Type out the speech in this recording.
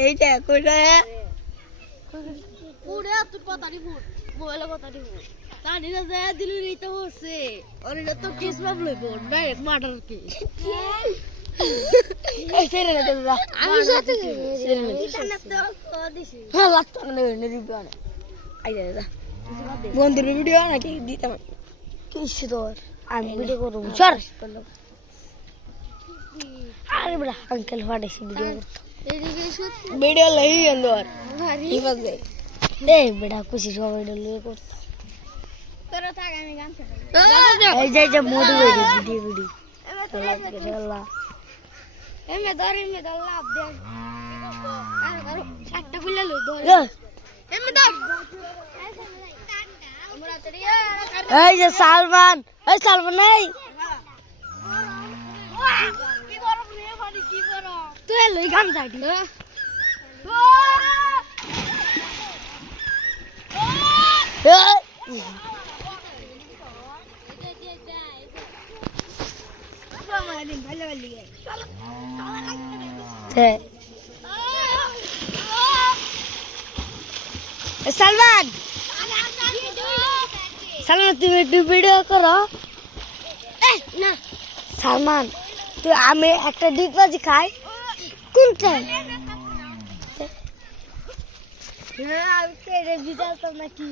এই যে কইটা পুরে তুই কথাটি ফুট মোবাইলে কথাটি ফুট তানি না যায় দিলি নিতে বসে ওরে তো কিস বাবলে বোন ডাইরেক্ট মার্ডার কি এই সেরে না দাদা আমি সাথে সেরে না ইন্টারনেট তো কো দিছি হ্যাঁ লাগতো না রিভিউ আনে আই দাদা বন্ধুর ভিডিও নাকি দিতাম কিছু তোর আমি ভিডিও করব সর আরে বড় আঙ্কেল ফাড়েছি ভিডিও ভিডিও লই আন্দর কি বাজে এই বড় খুশি সব ভিডিও লই করতে তোর থাক আমি গান শুনি এই যে মোটু ভিডিও আল্লাহ এমে লাভ দে কারো একটা খুলে লই ধর এমে ধর আমরা তরি এই যে সালমান এই সালমান নাই কি করব রে ভাই কি করব তুই লই গান যাইটি সালমান সালমান তুমি একটু ভিডিও করো না সালমান তুই আমি একটা ডিগবাজি খাই কোনটা আমি তেরে বিদাল তো নাকি